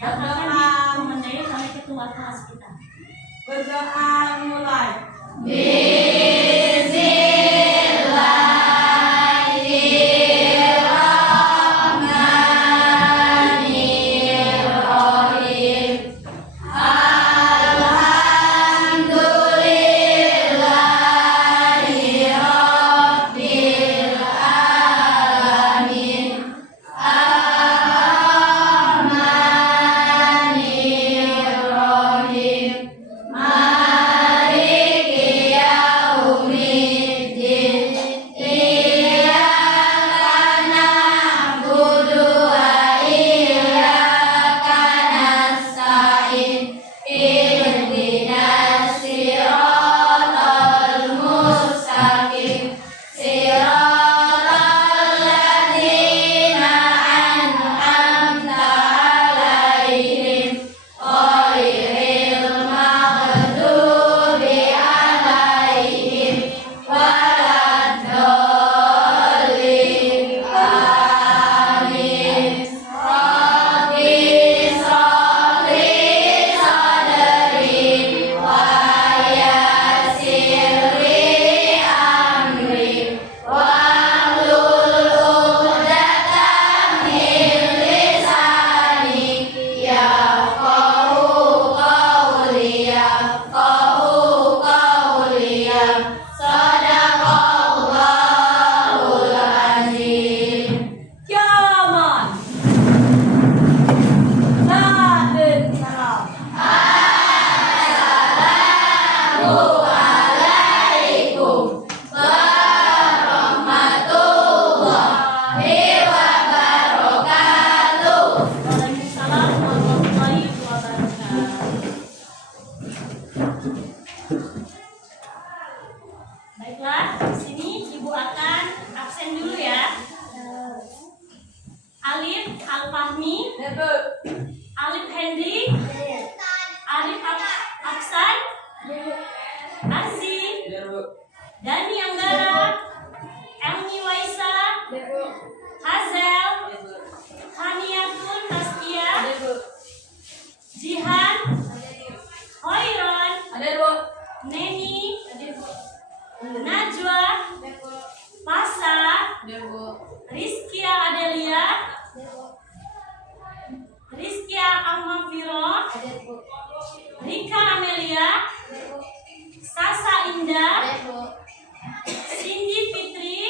yang akan dimenai oleh ketua kelas kita. Berdoa mulai. Baiklah, di sini Ibu akan absen dulu ya. Alif Al-Fahmi, Alif Hendy, Alif Aksan, Arzi, Dani Anggara, Elmi Waisa, Hazel, Haniatun Taskia, Jihan, Hoiron, Neni, Najwa, Pasa, Rizkia Adelia, Rizkia Amafiro, Rika Amelia, Sasa Indah, Cindy Fitri,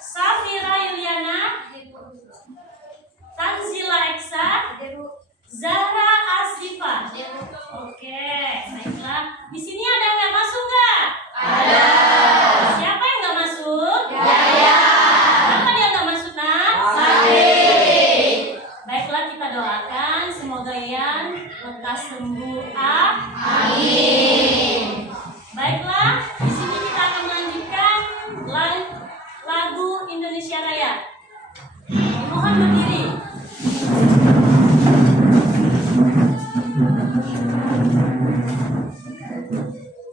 Safira Yuliana, Tanzila Eksa, Zahra Asifah. Oke, baiklah. Di sini ada yang nggak masuk nggak? Ada. Siapa yang nggak masuk? Yaya. Kenapa dia nggak masuk, nak? Sakit. Baiklah, kita doakan semoga Yan lekas sembuh. Amin. Baiklah, di sini kita akan melanjutkan lagu Indonesia Raya. Mohon berdiri.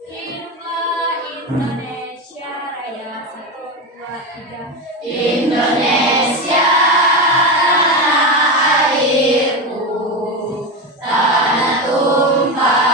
Hiduplah Indonesia Raya, 1, 2, 3. Indonesia tanah airku, tanah tumpah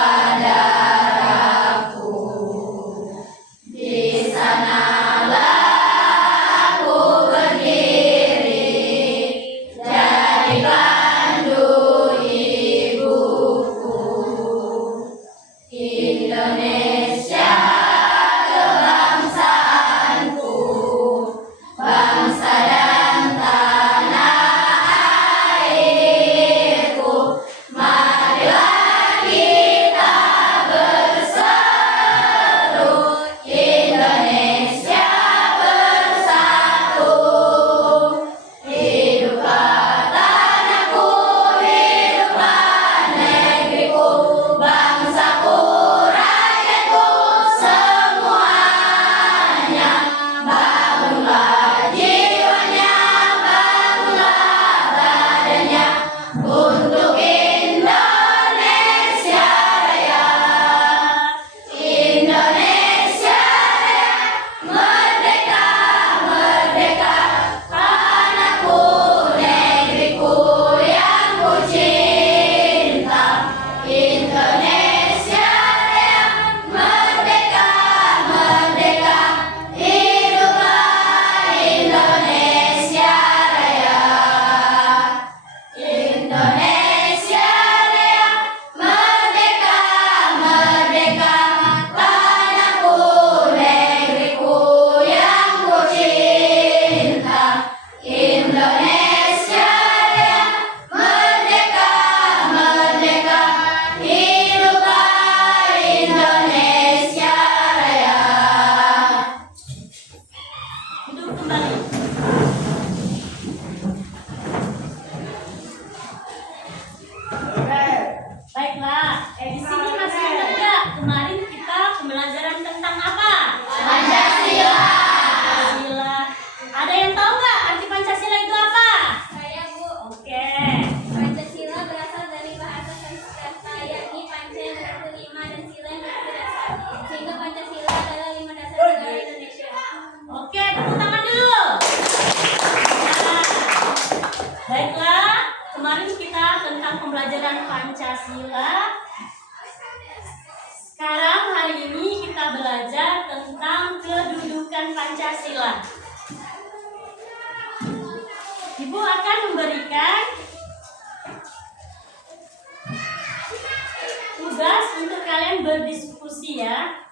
kemarin kita tentang pembelajaran Pancasila. Sekarang hari ini kita belajar tentang kedudukan Pancasila. Ibu akan memberikan tugas untuk kalian berdiskusi ya.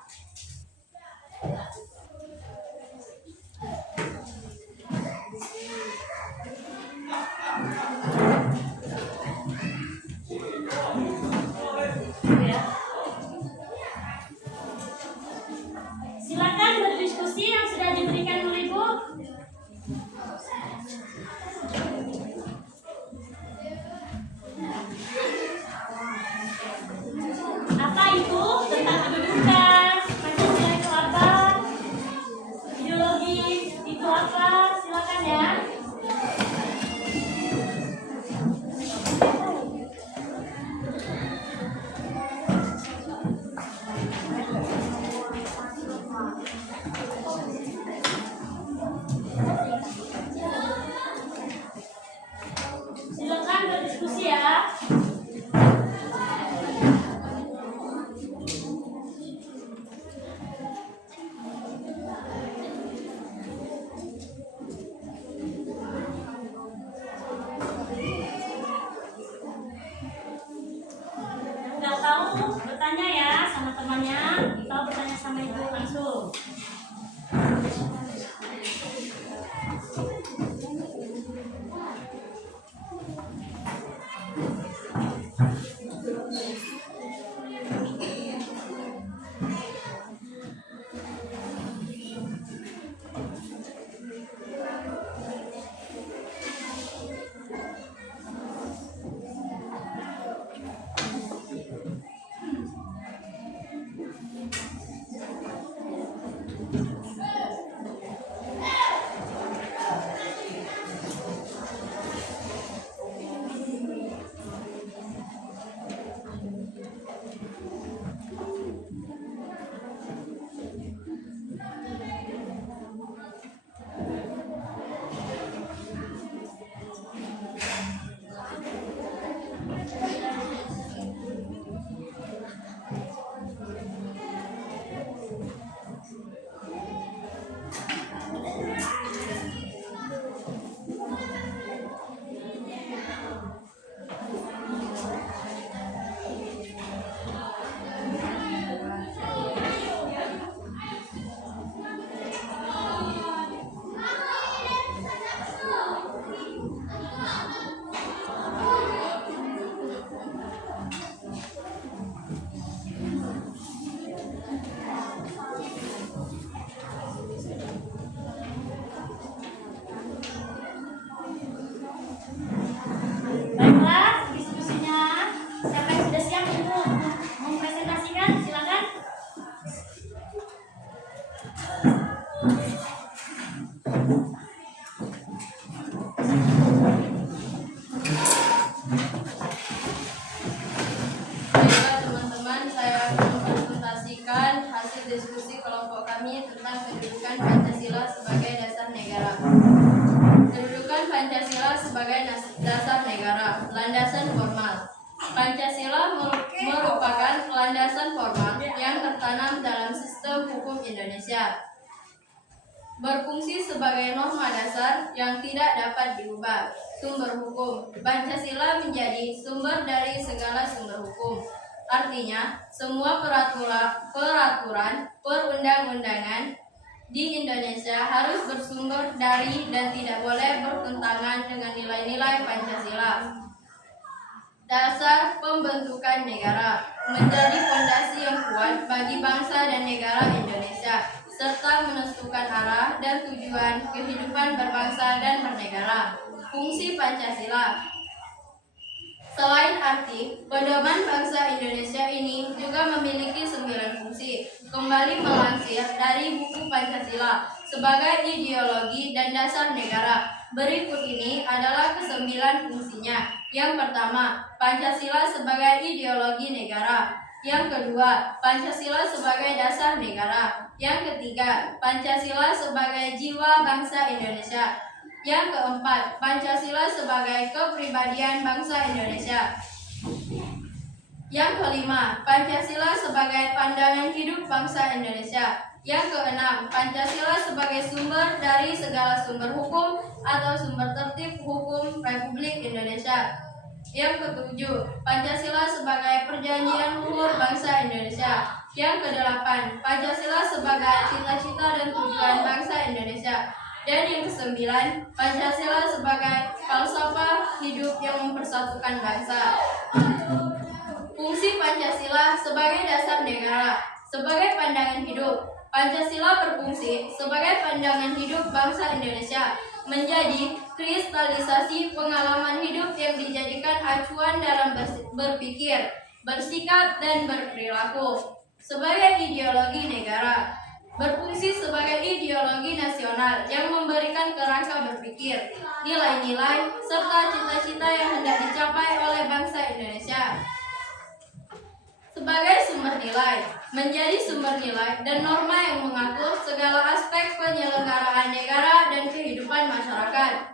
Silakan berdiskusi yang sudah diberikan oleh Ibu. Apa itu tentang kedudukan? Pancasila itu apa? Ideologi itu apa? Silakan ya. Silakan berdiskusi ya. Nggak tahu bertanya ya sama temannya, atau bertanya sama ibu langsung. Baiklah, diskusinya. Siapa yang sudah siap untuk mempresentasikan? Silakan. Baiklah teman-teman, saya akan mempresentasikan hasil diskusi kelompok kami tentang kedudukan Pancasila sebagai dasar negara. Kedudukan Pancasila sebagai dasar negara. Landasan formal. Pancasila merupakan landasan formal yang tertanam dalam sistem hukum Indonesia. Berfungsi sebagai norma dasar yang tidak dapat diubah. Sumber hukum. Pancasila menjadi sumber dari segala sumber hukum. Artinya, semua peraturan perundang-undangan di Indonesia harus bersumber dari dan tidak boleh bertentangan dengan nilai-nilai Pancasila. Dasar pembentukan negara menjadi fondasi yang kuat bagi bangsa dan negara Indonesia, serta menentukan arah dan tujuan kehidupan berbangsa dan bernegara. Fungsi Pancasila. Selain arti, pedoman bangsa Indonesia ini juga memiliki 9 fungsi. Kembali melansir dari buku Pancasila sebagai ideologi dan dasar negara. Berikut ini adalah ke-9 fungsinya. Yang pertama, Pancasila sebagai ideologi negara. Yang kedua, Pancasila sebagai dasar negara. Yang ketiga, Pancasila sebagai jiwa bangsa Indonesia. Yang keempat, Pancasila sebagai kepribadian bangsa Indonesia. Yang kelima, Pancasila sebagai pandangan hidup bangsa Indonesia. Yang keenam, Pancasila sebagai sumber dari segala sumber hukum atau sumber tertib hukum Republik Indonesia. Yang ketujuh, Pancasila sebagai perjanjian luhur bangsa Indonesia. Yang kedelapan, Pancasila sebagai cita-cita dan tujuan bangsa Indonesia. Dan yang kesembilan, Pancasila sebagai falsafah hidup yang mempersatukan bangsa. Fungsi Pancasila sebagai dasar negara. Sebagai pandangan hidup, Pancasila berfungsi sebagai pandangan hidup bangsa Indonesia, menjadi kristalisasi pengalaman hidup yang dijadikan acuan dalam berpikir, bersikap, dan berperilaku. Sebagai ideologi negara, berfungsi sebagai ideologi nasional yang memberikan kerangka berpikir, nilai-nilai, serta cita-cita yang hendak dicapai oleh bangsa Indonesia. Sebagai sumber nilai, menjadi sumber nilai dan norma yang mengatur segala aspek penyelenggaraan negara dan kehidupan masyarakat,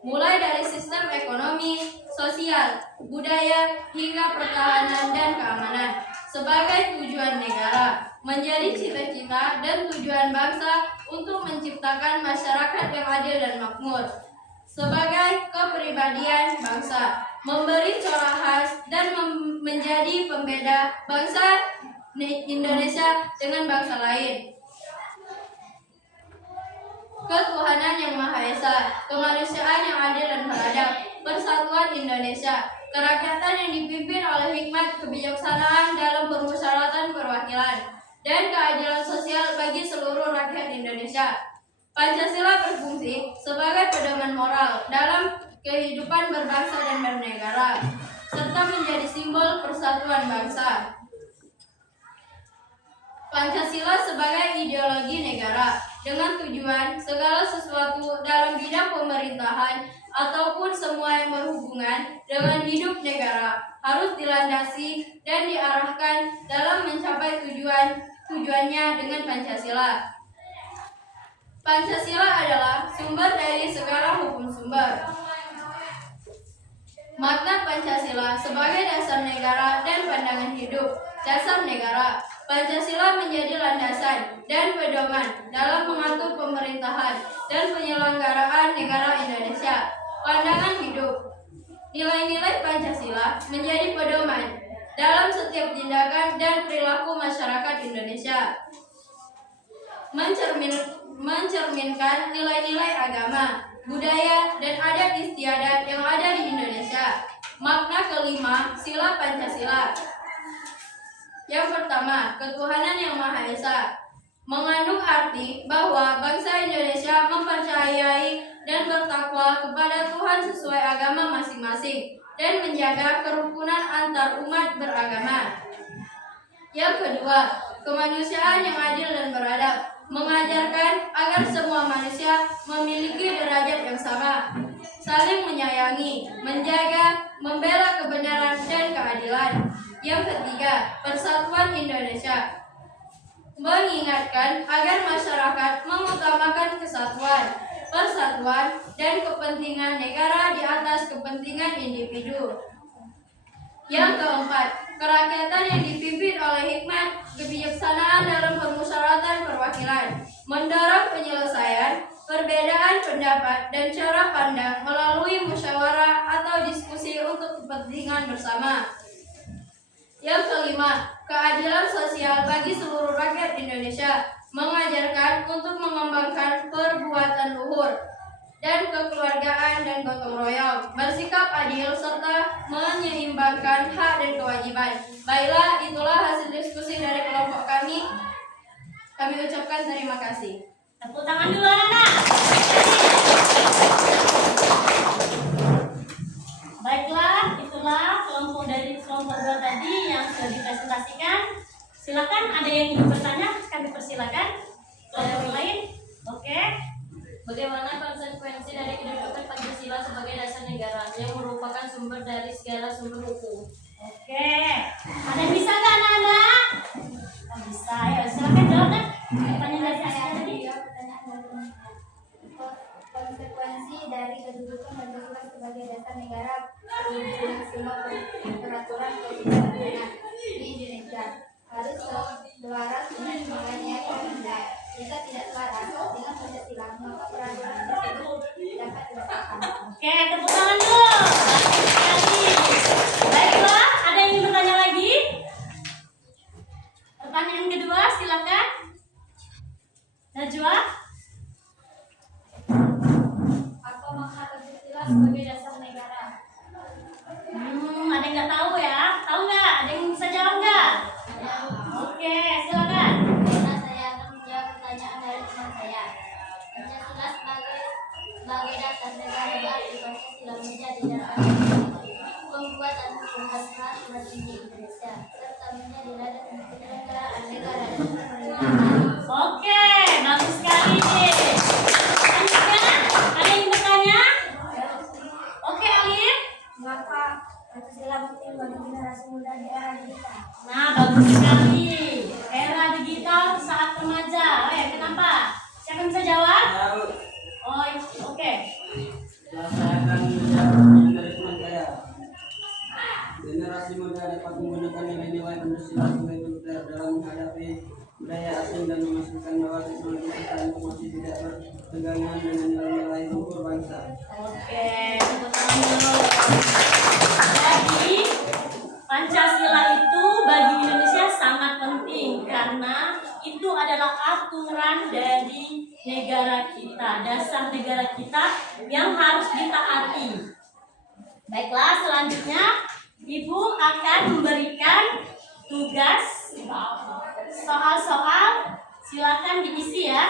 mulai dari sistem ekonomi, sosial, budaya, hingga pertahanan dan keamanan. Sebagai tujuan negara, menjadi cita-cita dan tujuan bangsa untuk menciptakan masyarakat yang adil dan makmur. Sebagai kepribadian bangsa, memberi corak khas dan menjadi pembeda bangsa Indonesia dengan bangsa lain. Ketuhanan yang Maha Esa, kemanusiaan yang adil dan beradab, persatuan Indonesia, kerakyatan yang dipimpin oleh hikmat kebijaksanaan dalam permusyawaratan perwakilan, dan keadilan sosial bagi seluruh rakyat Indonesia. Pancasila berfungsi sebagai pedoman moral dalam kehidupan berbangsa dan bernegara, serta menjadi simbol persatuan bangsa. Pancasila sebagai ideologi negara dengan tujuan segala sesuatu dalam bidang pemerintahan ataupun semua yang berhubungan dengan hidup negara harus dilandasi dan diarahkan dalam mencapai tujuannya dengan Pancasila. Pancasila adalah sumber dari segala hukum sumber. Makna Pancasila sebagai dasar negara dan pandangan hidup. Dasar negara, Pancasila menjadi landasan dan pedoman dalam mengatur pemerintahan dan penyelenggaraan negara Indonesia. Pandangan hidup, nilai-nilai Pancasila menjadi pedoman dalam setiap tindakan dan perilaku masyarakat Indonesia. Mencerminkan nilai-nilai agama, budaya, dan adat istiadat yang ada di Indonesia. Makna kelima, sila Pancasila. Yang pertama, ketuhanan yang Maha Esa, mengandung arti bahwa bangsa Indonesia mempercayai dan bertakwa kepada Tuhan sesuai agama masing-masing dan menjaga kerukunan antar umat beragama. Yang kedua, kemanusiaan yang adil dan beradab, mengajarkan agar semua manusia memiliki derajat yang sama, saling menyayangi, menjaga, membela kebenaran dan keadilan. Yang ketiga, persatuan Indonesia, mengingatkan agar masyarakat mengutamakan kesatuan, persatuan, dan kepentingan negara di atas kepentingan individu. Yang keempat, kerakyatan yang dipimpin oleh hikmat kebijaksanaan dalam permusyawaratan perwakilan, mendorong penyelesaian perbedaan pendapat dan cara pandang melalui musyawarah atau diskusi untuk kepentingan bersama. Yang kelima, keadilan sosial bagi seluruh rakyat Indonesia, mengajarkan untuk mengembangkan perbuatan luhur dan kekeluargaan dan gotong royong, bersikap adil serta menyeimbangkan hak dan kewajiban. Baiklah, itulah hasil diskusi dari kelompok kami. Kami ucapkan terima kasih. Tepuk tangan dulu anak-anak. Baiklah, itulah kelompok dari kelompok 2 tadi yang sudah dipresentasikan. Silakan, ada yang ingin bertanya, kami persilakan. Ada yang lain? Oke. Bagaimana konsekuensi dari kedudukan Pancasila sebagai dasar negara yang merupakan sumber dari segala sumber hukum? Oke. Ada yang bisa nggak anak-anak? Bisa. Ayo silakan jawab pertanyaan dari saya tadi. Konsekuensi dari kedudukan Pancasila sebagai dasar negara dengan semua peraturan perundang-undangan di Indonesia harus selaras dengan nilai-nilai Pancasila. Jika tidak selaras dengan Pancasila, maka peraturan tersebut dapat dibatalkan. Oke, tepuk tangan dulu. Bagus sekali. Baiklah, ada yang ingin bertanya lagi? Pertanyaan kedua, silakan. Najwa. Apa makna Pancasila sebagai dasar negara? Ada yang nggak tahu ya? Tahu nggak? Ada yang bisa jawab nggak? Oke, silakan. Karena saya akan menjawab pertanyaan dari teman saya. Pancasila sebagai dasar negara berarti Pancasila menjadi dasar pembuatan hukum asal tertinggi Indonesia serta menjadi ladang penyelenggaraan negara dan pemerintahan. Oke, bagus sekali. Selanjutnya, ada yang bertanya? Oke, Alif. Mengapa Pancasila penting bagi generasi muda di era digital? Nah, bagus sekali. Era digital saat remaja. Kenapa? Siapa yang bisa jawab? Oh, oke. Saya akan menjawab pertanyaan dari teman saya. Generasi muda dapat menggunakan nilai-nilai Pancasila sebagai filter dalam menghadapi budaya asing dan memastikan bahwa teknologi serta informasi tidak bertegangan dengan nilai-nilai luhur bangsa. Oke, tepuk tangan dulu. Jadi, Pancasila itu bagi Indonesia sangat penting karena itu adalah aturan dari negara kita, dasar negara kita yang harus ditaati. Baiklah, selanjutnya Ibu akan memberikan tugas soal-soal, silakan diisi ya.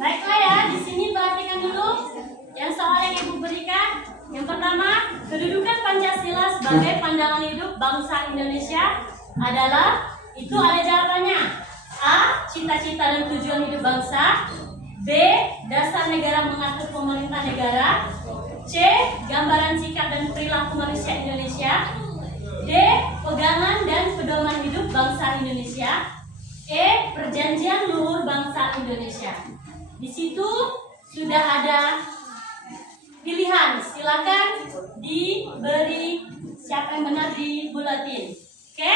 Baiklah ya, di sini perhatikan dulu yang soal yang Ibu berikan. Yang pertama, kedudukan Pancasila sebagai pandangan hidup bangsa Indonesia adalah, itu ada jawabannya. A. Cita-cita dan tujuan hidup bangsa. B. Dasar negara mengatur pemerintah negara. C. Gambaran sikap dan perilaku manusia Indonesia. D. Pegangan dan pedoman hidup bangsa Indonesia. E. Perjanjian luhur bangsa Indonesia. Di situ sudah ada pilihan, silakan diberi siapa yang benar di buletin. Oke?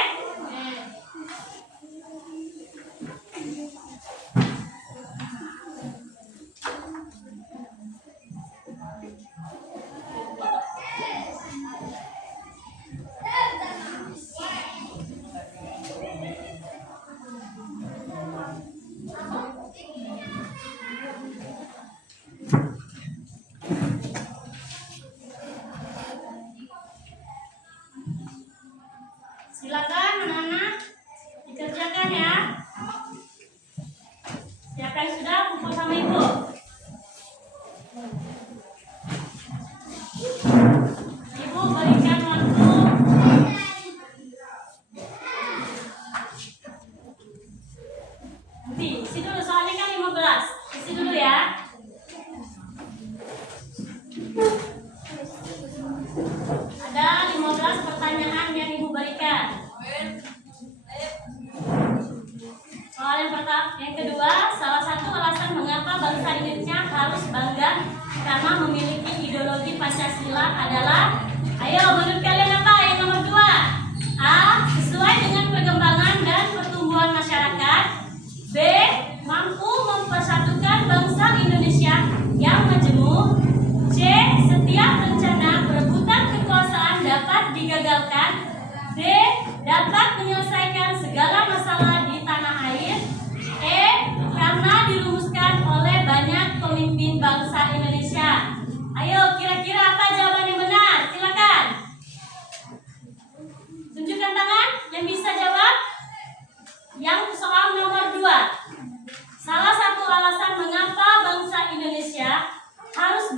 Silakan anak-anak dikerjakan ya. Siapa yang sudah kumpul sama Ibu? Ibu berikan waktu. Nanti isi dulu, soalnya kan 15. Isi dulu ya. Ada 15 pertanyaan yang Ibu berikan. Soal yang kedua, salah satu alasan mengapa bangsa Indonesia harus bangga karena memiliki ideologi Pancasila adalah, ayo menurut kalian apa? Yang nomor 2. A. Sesuai dengan perkembangan dan pertumbuhan masyarakat. B. Mampu mempersatukan bangsa Indonesia yang majemuk. C. Setiap rencana perebutan kekuasaan dapat digagalkan. D. Dapat menyelesaikan segala masalah di tanah air. E. Karena dirumuskan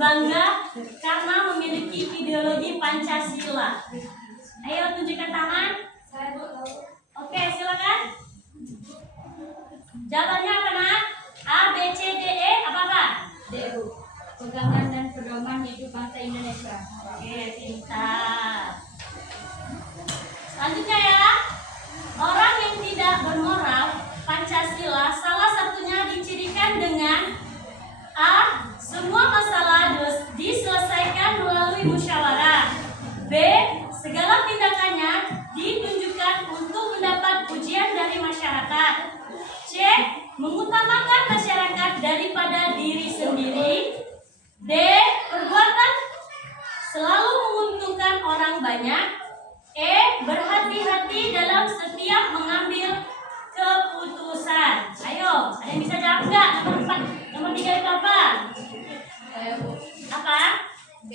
berbangga karena memiliki ideologi Pancasila. Ayo tunjukkan tangan. Oke, silakan. Jawabannya apa nak? A, B, C, D, E, apa? D. Pegangan dan pedoman hidup bangsa Indonesia. Oke, pintar. Selanjutnya ya, orang yang tidak bermoral Pancasila salah satunya dicirikan dengan A. Semua masalah diselesaikan melalui musyawarah. B. Segala tindakannya ditunjukkan untuk mendapat pujian dari masyarakat. C. Mengutamakan masyarakat daripada diri sendiri. D. Perbuatan selalu menguntungkan orang banyak. E. Berhati-hati dalam setiap mengambil keputusan. Ayo, ada yang bisa jawab nggak? Nomor 3 itu apa? Saya Bu. Apa? B.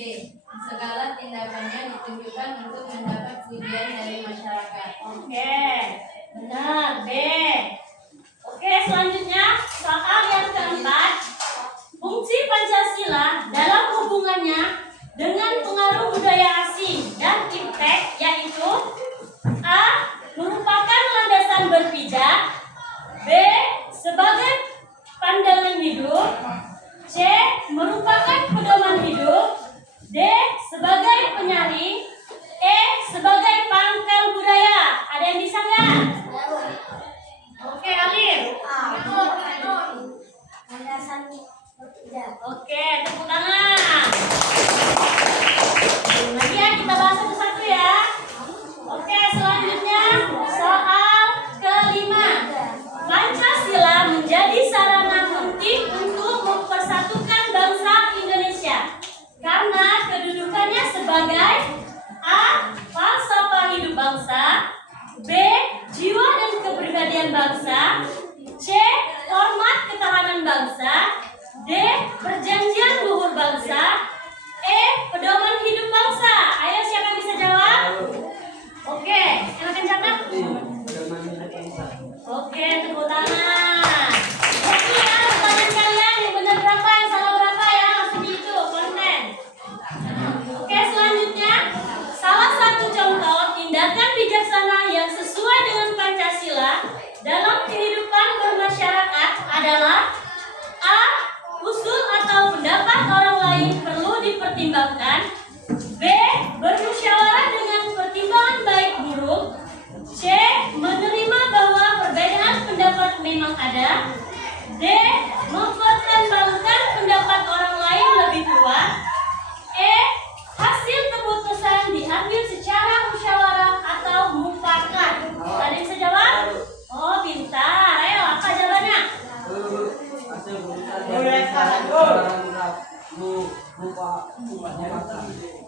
Segala tindakannya ditunjukkan untuk mendapat pujian dari masyarakat. Oke, benar B. Oke, selanjutnya soal yang keempat. Fungsi Pancasila dalam hubungannya dengan pengaruh budaya asing dan impact yaitu A. Merupakan landasan berpijak. B. Sebagai pandangan hidup. C. Merupakan pedoman hidup. D. Sebagai penyaring. E. Sebagai pangkal budaya. Ada yang bisa nggak? Oke, Alif. Landasan berpijak. Oke, tepuk tangan. Lagi ya, kita bahas satu-satu ya. Oke, selanjutnya soal kelima. Pancasila menjadi sarana penting untuk mempersatukan bangsa Indonesia karena kedudukannya sebagai A. Falsafah hidup bangsa. B. Jiwa dan kepribadian bangsa. C. Hormat ketahanan bangsa. D. Perjanjian luhur bangsa. E. Pedoman hidup bangsa. Ayo, siapa yang bisa jawab? Oke, silakan catat. Oke, tepuk tangan. Oke ya, pertanyaan kalian yang benar berapa, yang salah berapa ya, langsung dihitung konten. Oke, selanjutnya salah satu contoh tindakan bijaksana yang sesuai dengan Pancasila dalam kehidupan bermasyarakat adalah A. Usul atau pendapat orang lain perlu dipertimbangkan. B. Bermusyawarah dengan pertimbangan baik buruk. C. Menerima bahwa perbedaan pendapat memang ada. D. Mempertimbangkan pendapat orang lain lebih kuat. E. Hasil keputusan diambil secara musyawarah atau mufakat. Ada yang bisa jawab? Oh, pintar. Ayo, apa jawabannya?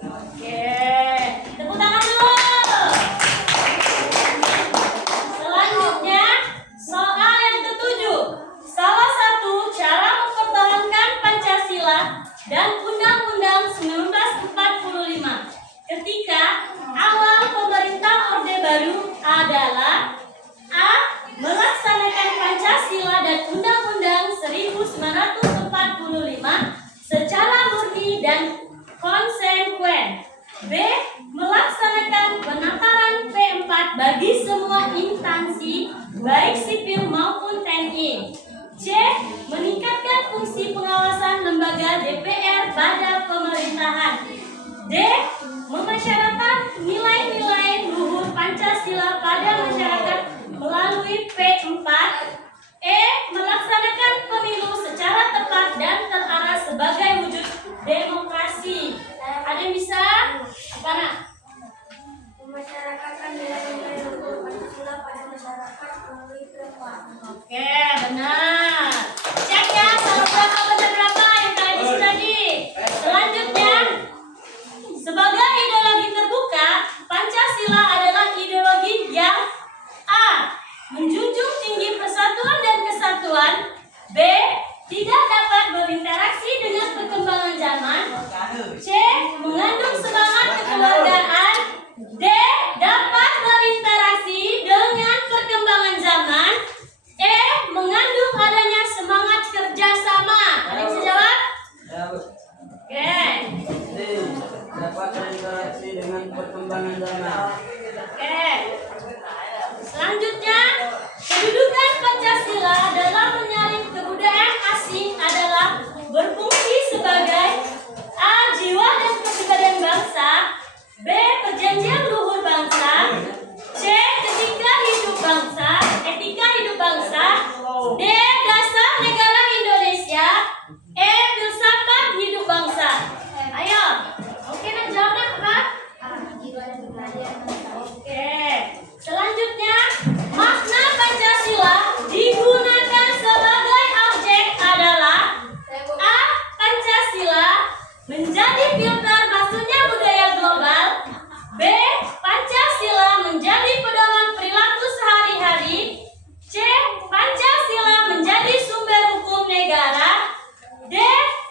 Oke, tepuk tangan dulu. Selanjutnya, soal yang ketujuh. Salah satu cara mempertahankan Pancasila dan Undang-Undang 1945 ketika awal pemerintah Orde Baru adalah A. Melaksanakan Pancasila dan Undang-Undang 1945 secara murni dan konsekuen. B. Melaksanakan penataran P4 bagi semua instansi baik sipil maupun TNI. C. Meningkatkan fungsi pengawasan lembaga DPR pada pemerintahan. D. Memasyarakatkan nilai-nilai luhur Pancasila pada masyarakat melalui P4. E. Melaksanakan pemilu secara tepat dan terarah sebagai wujud demokrasi. Ada yang bisa? Apa nak? Memasyarakatkan nilai-nilai luhur Pancasila pada masyarakat melalui P4. Oke, benar. Cek ya, salah berapa benar berapa yang kalian isi tadi. Selanjutnya, sebagai ideologi terbuka, Pancasila adalah ideologi yang A. Menjunjung tinggi persatuan dan kesatuan. B. Tidak dapat berinteraksi dengan perkembangan zaman. C. Mengandung semangat kekeluargaan perjuangan damai. Oke. Selanjutnya, kedudukan Pancasila dalam menyaring kebudayaan asing adalah berfungsi sebagai A. Jiwa dan kepribadian bangsa, B. Perjanjian luhur bangsa, C. Etika hidup bangsa, D. Dasar negara Indonesia, E. Filsafat hidup bangsa. Ayo, oke, nak jawabnya apa? Jiwa dan kepribadian bangsa. Oke. Selanjutnya, makna Pancasila digunakan sebagai objek adalah A. Pancasila menjadi filter masuknya budaya global, B. Pancasila menjadi pedoman perilaku sehari-hari, C. Pancasila menjadi sumber hukum negara, D.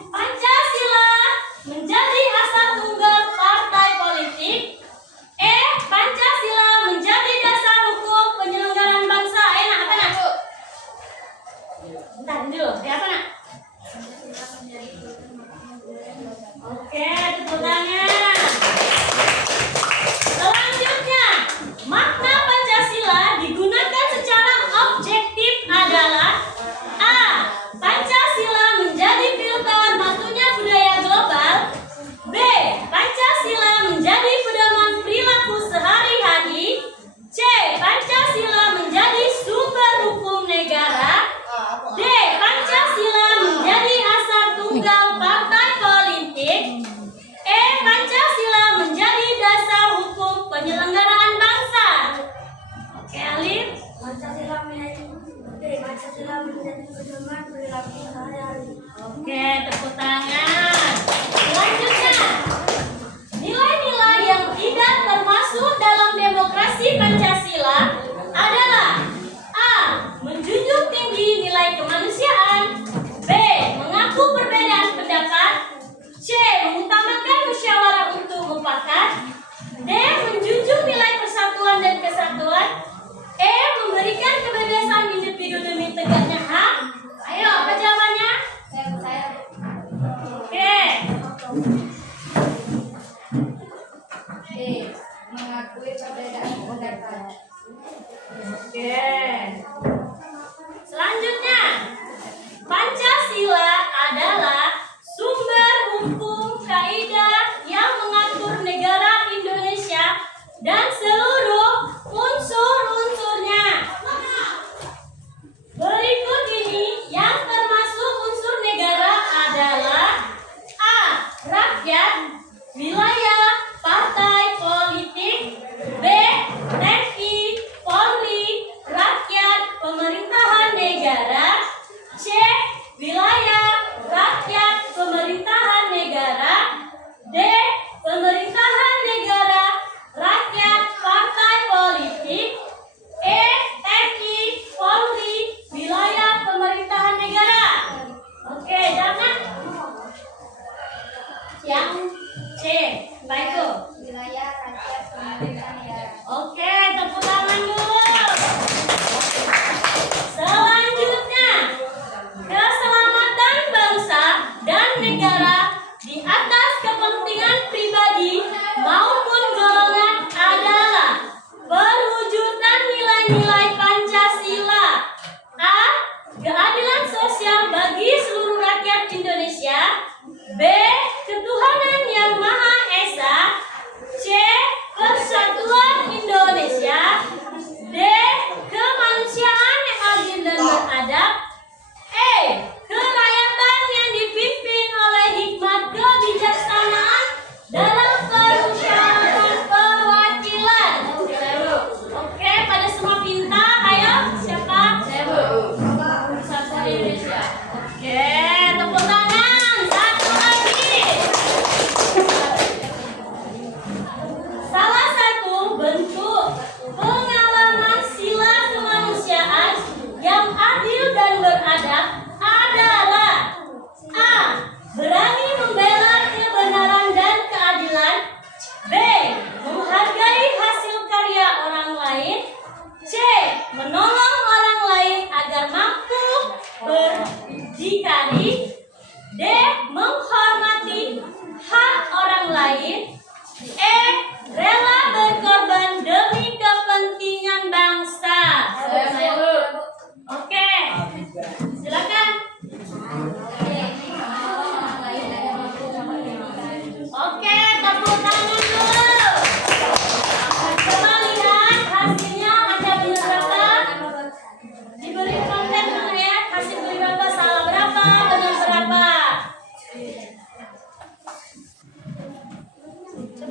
Pancasila menjadi asal tunggal partai politik, E. Pancasila menjadi dasar hukum penyelenggaraan bangsa. Enak apa nak? Bentar dulu, apa nak? Oke, tepuk tangan. Selanjutnya, makna Pancasila digunakan secara objektif adalah A. Pancasila menjadi filter masuknya budaya global, B. Pancasila menjadi pedoman perilaku sehari-hari, C. Pancasila menjadi sumber hukum negara, D. Pancasila menjadi asal tunggal partai politik, E. Pancasila menjadi dasar hukum penyelenggaraan bangsa. Oke, Alif. Pancasila menjadi pedoman perilaku sehari-hari. Oke, tepuk tangan. Selanjutnya, nilai-nilai yang tidak termasuk dalam demokrasi Pancasila adalah A. Menjunjung tinggi nilai kemanusiaan, B. Mengaku perbedaan pendapat, C. Mengutamakan musyawarah untuk mufakat, D. Menjunjung nilai persatuan dan kesatuan, E. Memberikan kebebasan individu demi tegaknya hak. Ayo, apa jawabannya? Saya Oke. D. Mengakui perbedaan pendapat. Oke. Selanjutnya, Pancasila adalah sumber hukum kaidah yang mengatur negara Indonesia dan seluruh unsur-unsurnya. Berikut ini yang termasuk unsur negara adalah A. Rakyat, wilayah, partai politik, B. TNI, Polri, rakyat, pemerintahan negara, C. Wilayah, rakyat, pemerintahan negara, D. Pemerintahan negara, rakyat, partai politik, E. TNI, Polri, wilayah, pemerintahan negara. Oke, jangan yang C. Baik itu. wilayah rakyat pemerintahan negara. Oke, tepuk tangan dulu. Selanjutnya, keselamatan bangsa dan negara di atas kepentingan pribadi maupun golongan adalah perwujudan nilai-nilai Pancasila. A. Keadilan sosial bagi seluruh rakyat Indonesia, B. Ketuhanan yang Maha Esa,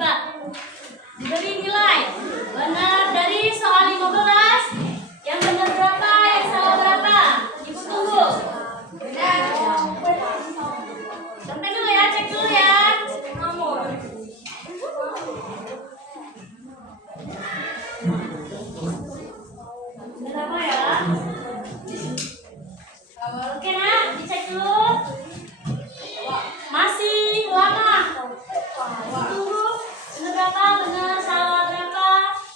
Coba diberi nilai. Benar dari soal 15. Yang benar berapa? Yang salah berapa? Ibu tunggu. Santai dulu ya, cek dulu ya. Berapa ya? Oke nak, dicek dulu. Masih lama. Tunggu. Benar berapa? Benar salah berapa?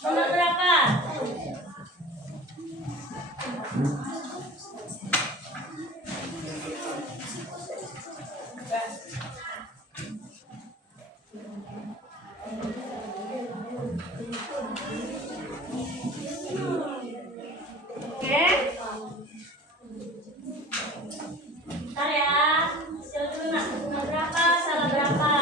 Benar berapa? Oke. Bentar ya. Hasil dulu nak. Benar berapa? Salah berapa?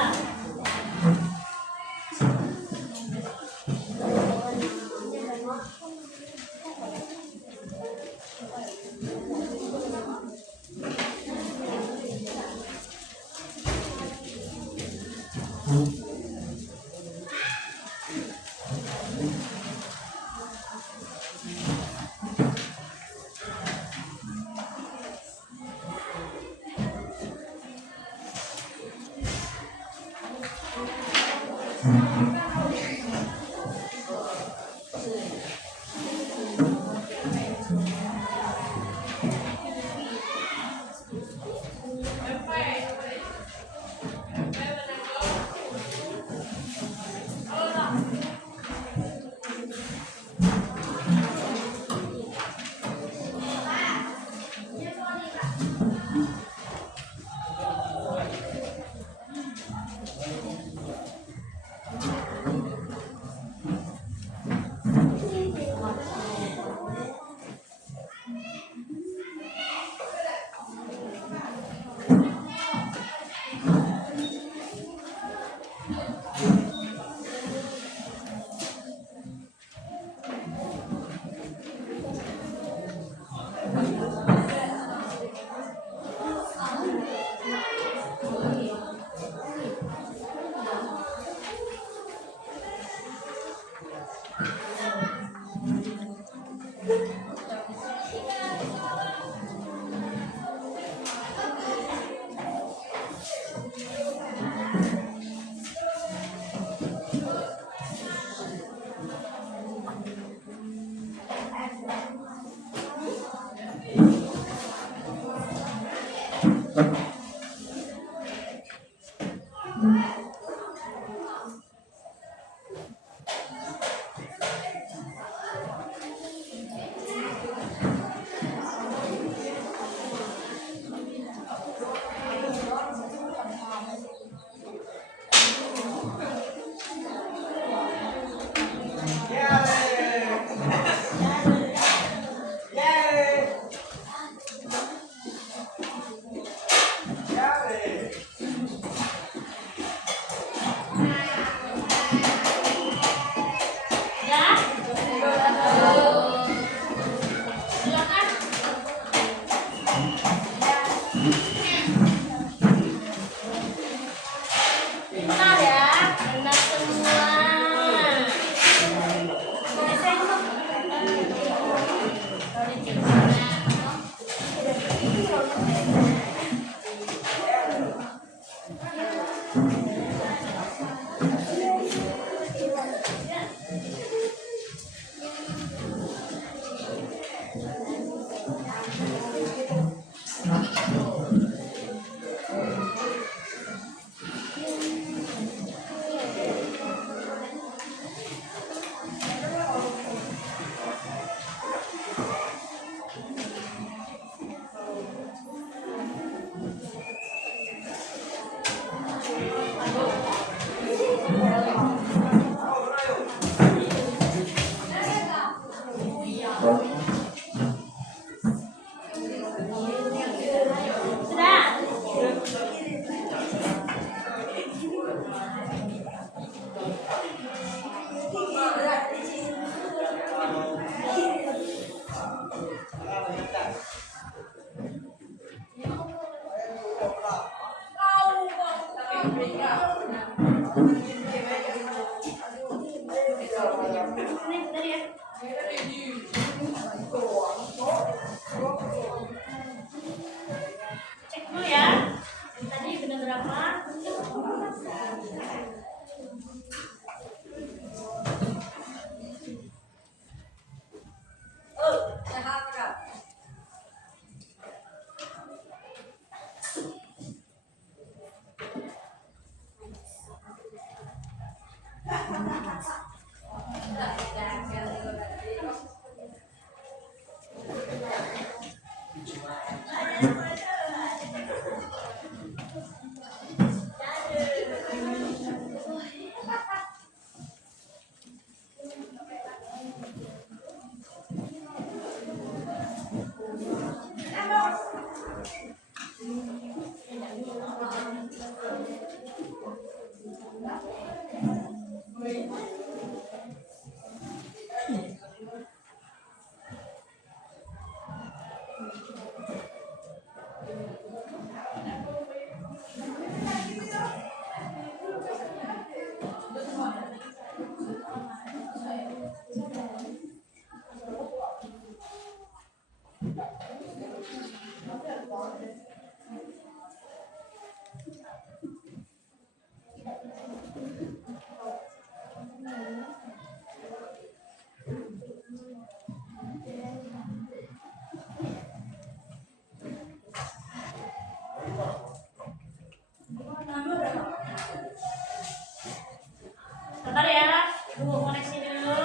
Bentar ya, Ibu koneksi dulu.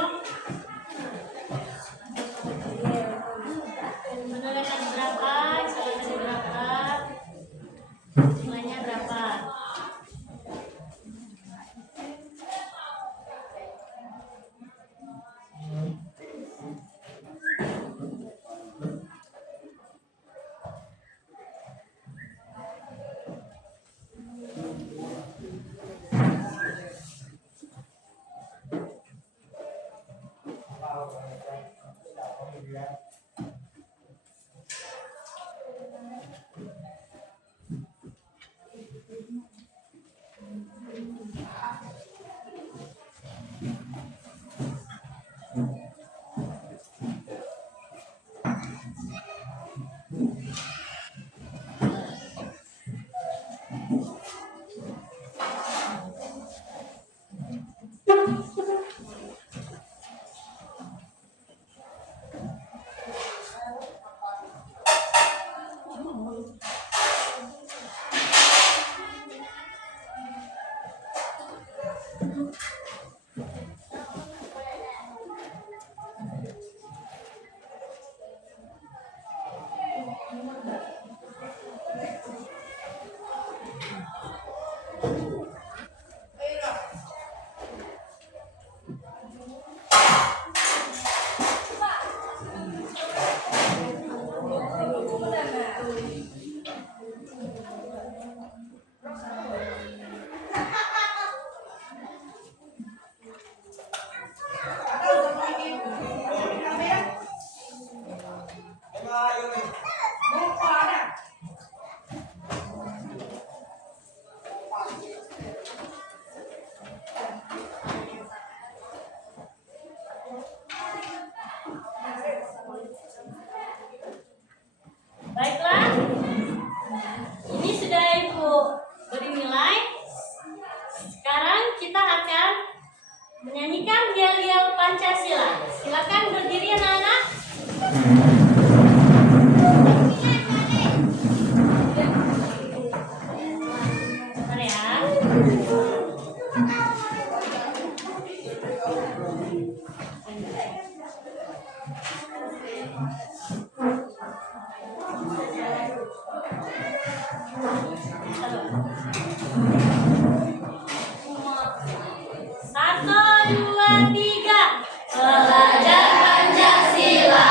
Menurut tadi berapa? Saya tadi berapa? Nilainya berapa? Baiklah, ini sudah Ibu beri nilai. Sekarang kita akan menyanyikan yel-yel Pancasila. Silakan berdiri anak-anak. Bentar ya. Satu, dua, tiga. Belajar Pancasila,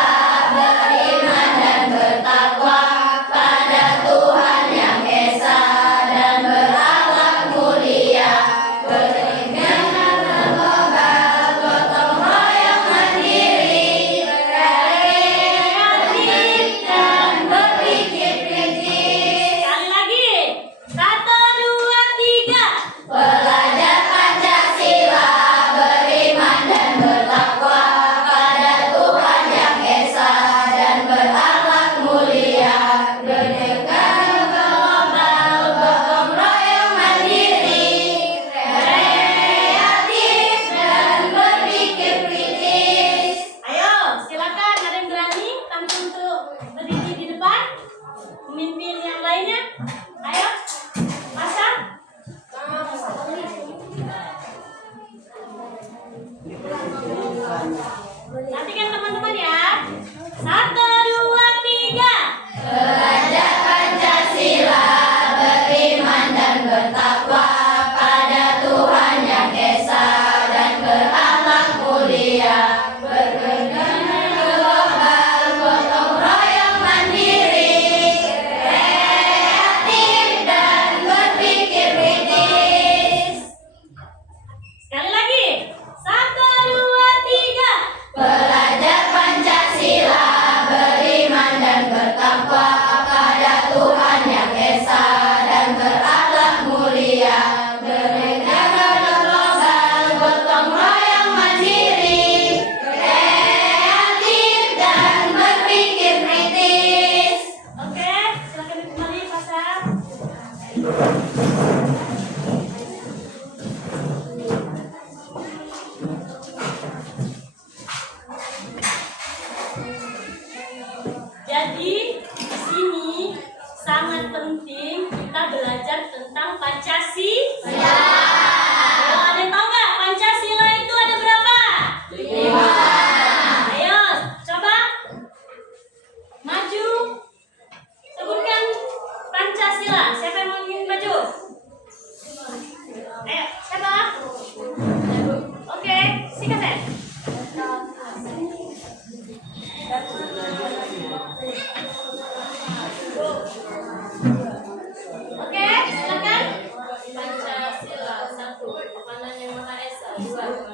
beriman dan bertakwa pada Tuhan Yang Esa dan berakhlak mulia.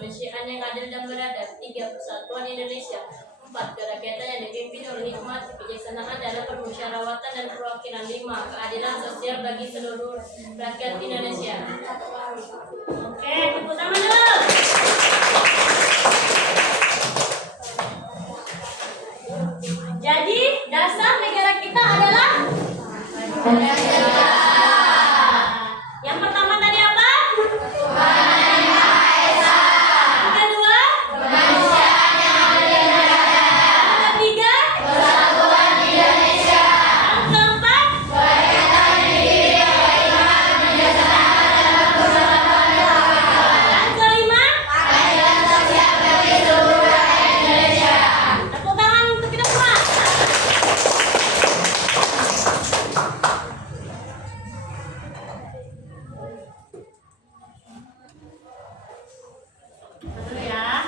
kemanusiaan yang adil dan beradab. 3. Persatuan Indonesia. 4. Kerakyatan yang dipimpin oleh hikmat, kebijaksanaan dalam permusyawaratan dan perwakilan. 5. Keadilan sosial bagi seluruh rakyat Indonesia. Oke, tepuk tangan dulu. Jadi, dasar negara kita adalah yang pertama tadi apa? Yang kedua? Yang ketiga? Yang keempat? Yang kelima? Tepuk tangan untuk kita semua. Betul ya.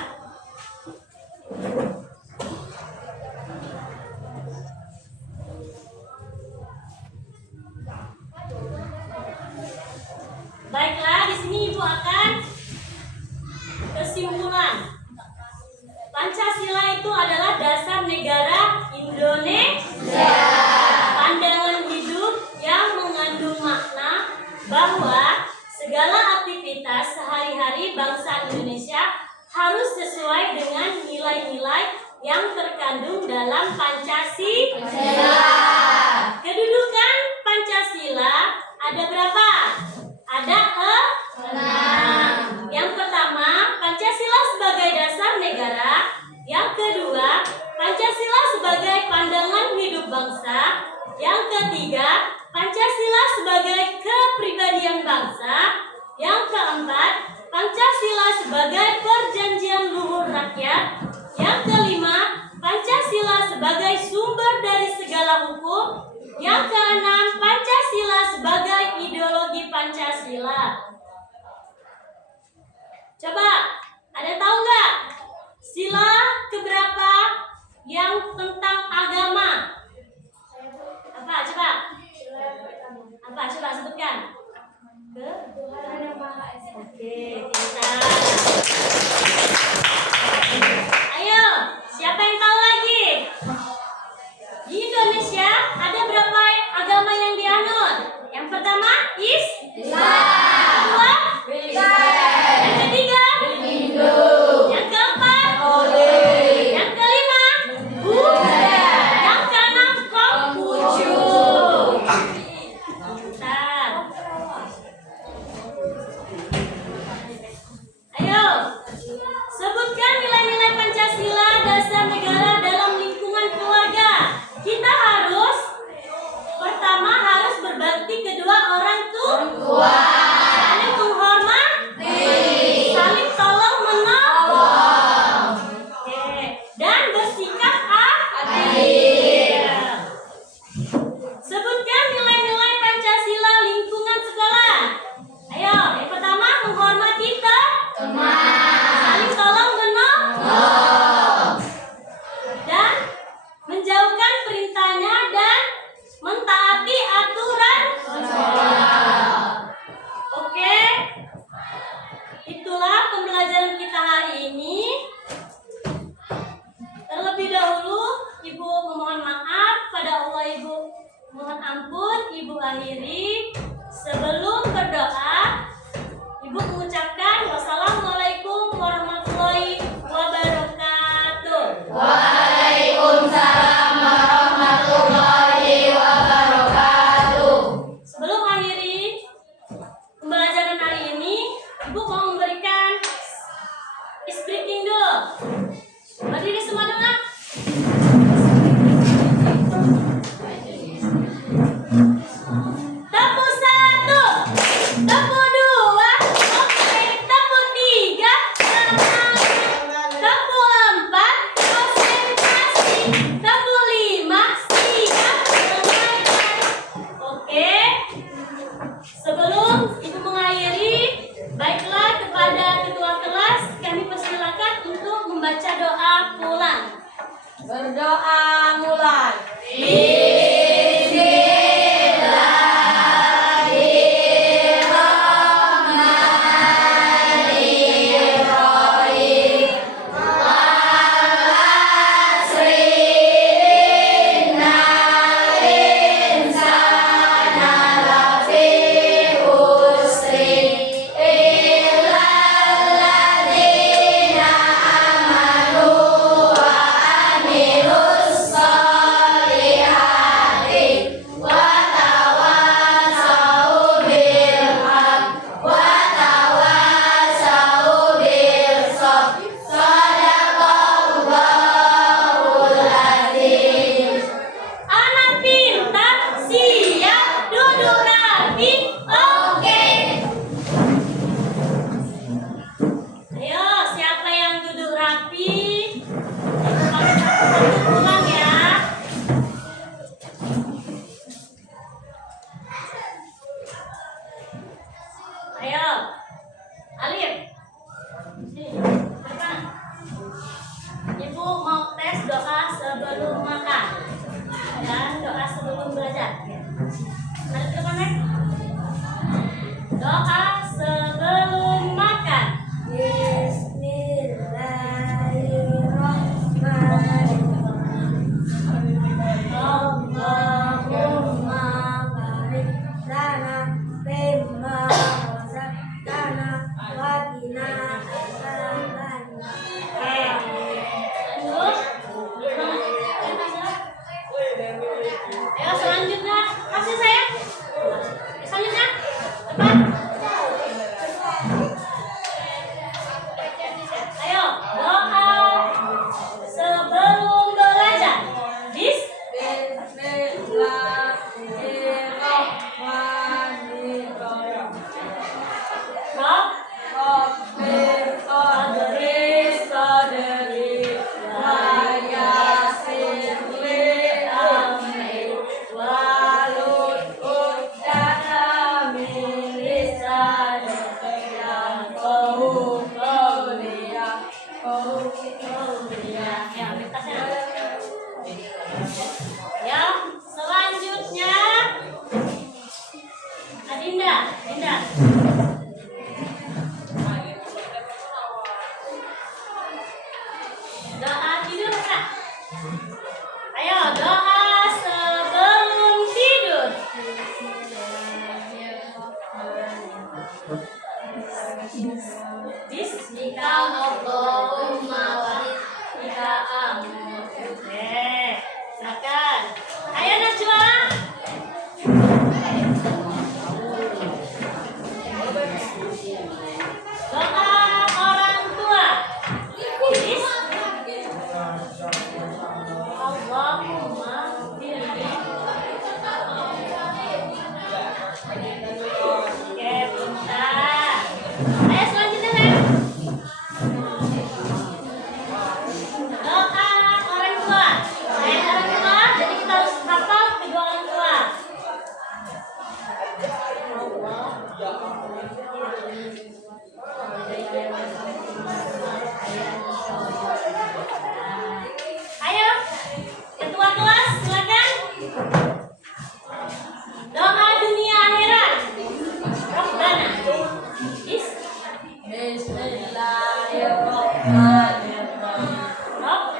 Baiklah, di sini Ibu akan kesimpulan. Pancasila itu adalah dasar negara Indonesia. Pandangan hidup yang mengandung makna bahwa segala aktivitas sehari-hari bangsa Indonesia harus sesuai dengan nilai-nilai yang terkandung dalam Pancasila. Kedudukan Pancasila ada berapa? Ada 6. Yang pertama, Pancasila sebagai dasar negara. Yang kedua, Pancasila sebagai pandangan hidup bangsa. Yang ketiga, Pancasila sebagai kepribadian bangsa. Yang keempat, Pancasila sebagai perjanjian luhur rakyat. Yang kelima, Pancasila sebagai sumber dari segala hukum. Yang keenam, Pancasila sebagai ideologi Pancasila. Coba, ada tahu nggak sila keberapa yang tentang agama? Apa? Coba. Apa? Coba sebutkan. Tuhan yang Maha Esa. Oke, pintar. Ayo, siapa yang tahu lagi? Di Indonesia ada berapa agama yang dianut? Yang pertama, Islam. Kedua, yang ketiga, yang keempat, yang kelima, Buddha. Yang keenam, Konghucu. Pintar. Ayo, sebutkan nilai-nilai Pancasila dasar negara dalam lingkungan keluarga. Kita harus pertama harus berbakti kedua orang tua. Saling menghormati, saling tolong menolong. Oke, dan bersikap adil. Sebutkan nilai-nilai Pancasila lingkungan sekolah. Ayo, yang pertama menghormati teman, saling tolong menolong, dan menjauhkan perintahnya dan mentaati aturan sekolah. Oke, itulah pembelajaran kita hari ini. Terlebih dahulu, Ibu memohon maaf pada Allah, Ibu mohon ampun. Ibu akhiri sebelum berdoa. Ibu mengucapkan wassalamualaikum warahmatullahi wabarakatuh. Waalaikumsalam warahmatullahi wabarakatuh. Sebelum akhiri pembelajaran hari ini, Ibu mau memberikan speaking dulu. Berdiri semua dulu. Tepuk 1, tepuk 2, oke, tepuk 3, tepuk 4, konsentrasi, tepuk 5, siap, oke. Sebelum Ibu mengakhiri, baiklah kepada ketua kelas kami persilakan untuk membaca Alif. Sini. Depan. Ibu mau tes doa sebelum makan dan doa sebelum belajar. Ada ke depan, Nek? Doa sebelum makan. Allahumma barik lana fimma razaqtana wa qina adzabannar. Ayo selanjutnya, kasih saya. Selanjutnya, depan. Ayo, doa sebelum belajar. Ya, selanjutnya Adinda, Dinda. Doa tidur, Kak. Ayo, doa sebelum tidur. Bismika Allahumma wa bika amut. Silakan. Ayo Najwa. Doa orang tua. Allahumma firli. Oke, bentar. Ayo selanjutnya, Nek. Doa orang tua. Saya orang tua, jadi kita harus hafal kedua orang tua. Ayo, ketua kelas silakan. Doa dunia akhirat. Rabbana. Bismillahirrahmanirrahim.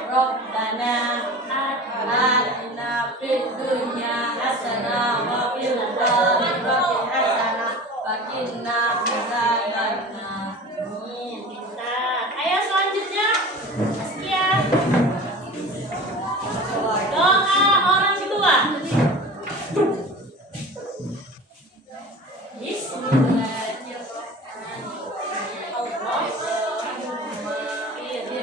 Rabbana atina fid dunya hasanah wa fil akhirati hasanah wa qina adzabannar. Pintar. Ayo selanjutnya. Sekian. Doa orang tua. Bismillahirrahmanirrahim. Allahumma firli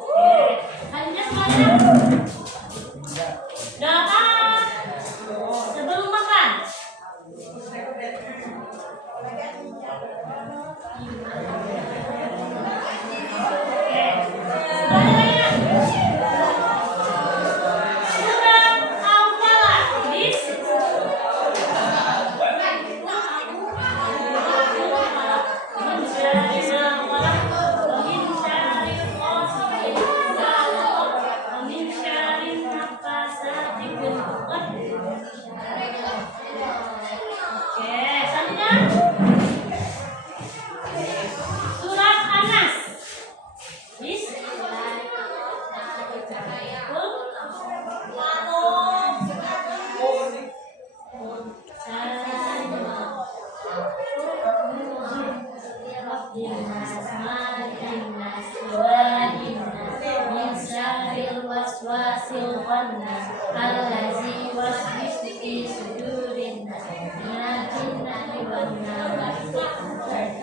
Selanjutnya semuanya doa sebelum makan. Semuanya surat Al-Falaq. Please. Surat An-Nas. Please. Allazi waswisu fi sudurin nas minal jinnati wan nas.